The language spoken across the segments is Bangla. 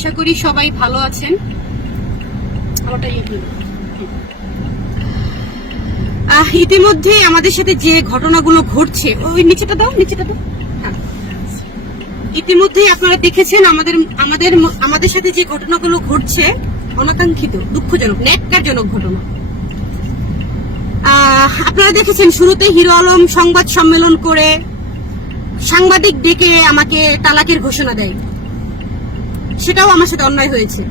আশা করি সবাই ভালো আছেন। ইতিমধ্যে আমাদের সাথে যে ঘটনাগুলো ঘটছে, ওই নিচেটা দাও। ইতিমধ্যে আপনারা দেখেছেন আমাদের সাথে যে ঘটনাগুলো ঘটছে, অনাকাঙ্ক্ষিত, দুঃখজনক, ন্যাক্কারজনক ঘটনা। আপনারা দেখেছেন শুরুতে হিরো আলম সংবাদ সম্মেলন করে সাংবাদিক ডেকে আমাকে তালাকের ঘোষণা দেয়। সেটাও আমার সাথে অন্যায় হয়েছে।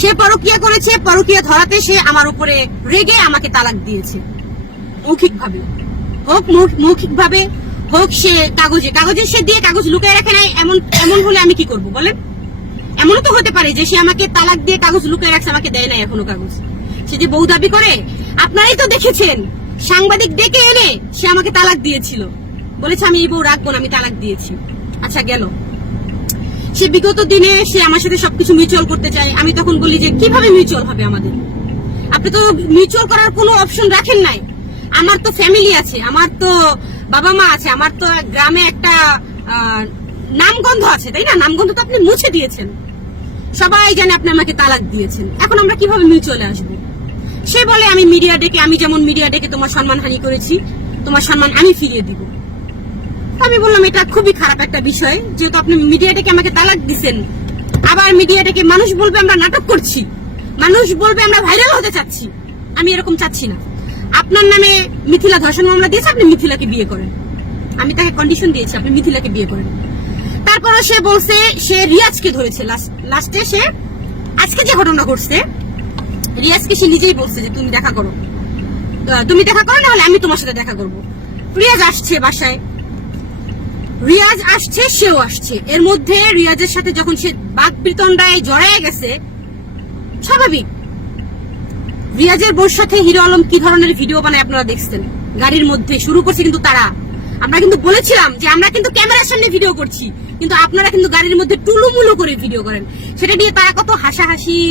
সে পরকীয়া করেছে, পরকীয়া ধরাতে সে আমার উপরে রেগে আমাকে তালাক দিয়েছে। মৌখিকভাবে হোক সে কাগজে সে দিয়ে কাগজ লুকিয়ে রাখে নাই। এমন হলে আমি কি করব বলেন? এমনও তো হতে পারে যে সে আমাকে তালাক দিয়ে কাগজ লুকিয়ে রাখছে, আমাকে দেয় নাই এখনো কাগজ। সে যে বউ দাবি করে, আপনারাই তো দেখেছেন সাংবাদিক ডেকে এনে সে আমাকে তালাক দিয়েছিল, বলেছে আমি এই বউ রাখবো না, আমি তালাক দিয়েছি। আচ্ছা গেল, সে বিগত দিনে সে আমার সাথে সবকিছু মিউচুয়াল করতে চায়। আমি তখন বলি যে কিভাবে মিউচুয়াল হবে আমাদের? আপনি তো মিউচুয়াল করার কোনো অপশন রাখেন নাই। আমার তো ফ্যামিলি আছে, আমার তো বাবা মা আছে, আমার তো গ্রামে একটা নামগন্ধ আছে, তাই না? নামগন্ধ তো আপনি মুছে দিয়েছেন, সবাই জানে আপনি আমাকে তালাক দিয়েছেন। এখন আমরা কিভাবে মিউচুয়ালে আসবো? সে বলে আমি মিডিয়া ডেকে, আমি যেমন মিডিয়া ডেকে তোমার সম্মানহানি করেছি, তোমার সম্মান আমি ফিরিয়ে দিব। আমি বললাম এটা খুবই খারাপ একটা বিষয়, যেহেতু আপনি মিডিয়া ডেকে আমাকে তালাক দিচ্ছেন, আবার মিডিয়া ডেকে মানুষ বলবে আমরা নাটক করছি, মানুষ বলবে আমরা ভাইরাল হতে চাচ্ছি। আমি এরকম চাচ্ছি না। আপনার নামে মিথিলা ধর্ষণ মামলা দিয়েছে, আপনি মিথিলাকে বিয়ে করেন। আমি তাকে কন্ডিশন দিয়েছি আপনি মিথিলাকে বিয়ে করেন। তারপর সে বলছে সে রিয়াজকে ধরেছে। লাস্টে সে আজকে যে ঘটনা ঘটছে, রিয়াজকে সে নিজেই বলছে যে তুমি দেখা করো না হলে আমি তোমার সাথে দেখা করবো। রিয়াজ আসছে বাসায়, রিয়াজ আসছে, সেও আসছে। এর মধ্যে রিয়াজের সাথে যখন সে বাকবিতণ্ডায় জড়ায় গেছে, স্বাভাবিক। রিয়াজের বোর সাথে হিরো আলম কি ধরনের ভিডিও বানায় আপনারা দেখছেন। গাড়ির মধ্যে শুরু করছে কিন্তু তারা। আমরা কিন্তু বলেছিলাম যে আমরা কিন্তু ক্যামেরার সামনে ভিডিও করছি, কিন্তু আপনারা কিন্তু গাড়ির মধ্যে টুলুমুলু করে ভিডিও করেন। সেটা নিয়ে তারা কত হাসাহাসি,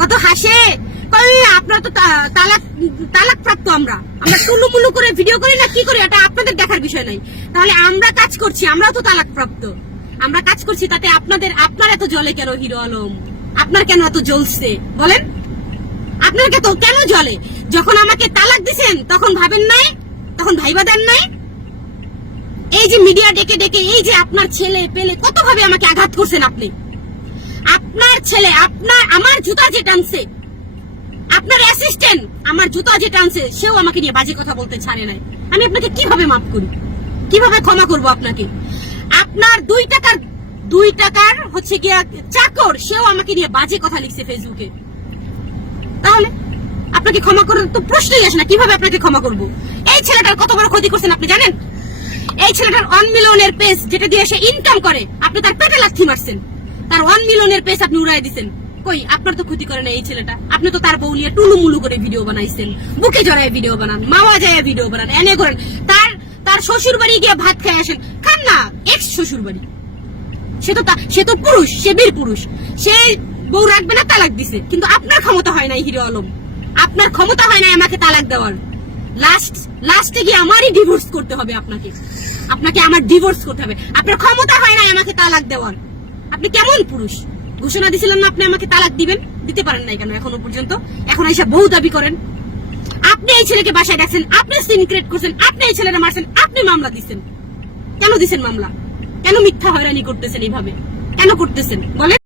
কত হাসে। আপনারা তো তালাক প্রাপ্ত, আমরা টুলুমুলু করে ভিডিও করি না, কি করি এটা আপনাদের দেখার বিষয় নাই। তাহলে আমরা কাজ করছি, আমরাও তো তালাক প্রাপ্ত, আমরা কাজ করছি, তাতে আপনার এত জ্বলে কেন হিরো আলম? আপনার কেন এত জ্বলছে বলেন? আপনার কেন জ্বলে? যখন আমাকে তালাক দিছেন তখন ভাবেন নাই, তখন ভাইবা দেন নাই? এই যে মিডিয়া ডেকে এই যে আপনার ছেলে পেলে কত ভাবে আমাকে আঘাত করছেন আপনি। আপনার ছেলে আমার জুতা যে টানছে, আপনার অ্যাসিস্ট্যান্ট আমার জুতা যে টানছে, সেও আমাকে নিয়ে বাজে কথা বলতে ছাড়ে নাই। আমি আপনাকে কিভাবে মাফ করি, কিভাবে ক্ষমা করব আপনাকে? আপনার 2 টাকার হচ্ছে গিয়া চাকর, সেও আমাকে নিয়ে বাজে কথা লিখছে ফেসবুকে। তাহলে আপনাকে ক্ষমা করার তো প্রশ্নই আসে না। কিভাবে আপনাকে ক্ষমা করব? এই ছেলেটার কত বড় ক্ষতি করছেন আপনি জানেন? এই ছেলেটার 1 মিলিয়নের পেজ যেটা দিয়ে সে ইনকাম করে, আপনি তার পেটে লাথি মারছেন। তার 1 মিলিয়নের পেজ আপনি উড়াই দিচ্ছেন। কই, আপনার তো ক্ষতি করে না এই ছেলেটা। আপনি তো তার বউ নিয়ে টুলুমুলু করে ভিডিও বানাইছেন, বুকে জড়ায় ভিডিও বানান, মাওয়া যায় ভিডিও বানান, এনে করেন। তার শ্বশুর বাড়ি গিয়ে ভাত খেয়ে আসেন, খান না। এক্স শ্বশুর বাড়ি, সে তো পুরুষ, সে বীর পুরুষ, সে বউ রাখবে না, তালাক দিছে। কিন্তু আপনার ক্ষমতা হয় নাই হিরো আলম, আপনার ক্ষমতা হয় নাই আমাকে তালাক দেওয়ার। লাস্টে গিয়ে আমারই ডিভোর্স করতে হবে আপনাকে আমার ডিভোর্স করতে হবে। আপনার ক্ষমতা হয় নাই আমাকে তালাক দেওয়ার। আপনি কেমন পুরুষ? ঘোষণা দিয়েছিলেন না আপনি আমাকে তালাক দিবেন, দিতে পারেন নাই কেন এখনো পর্যন্ত? এখন এসে বউ দাবি করেন। আপনি এই ছেলেকে বাসায় ডাকছেন, আপনি সিন ক্রিয়েট করছেন, আপনি এই ছেলেরা মারছেন, আপনি মামলা দিচ্ছেন। কেন দিচ্ছেন মামলা? কেন মিথ্যা হয়রানি করতেছেন এইভাবে? কেন করতেছেন বলেন?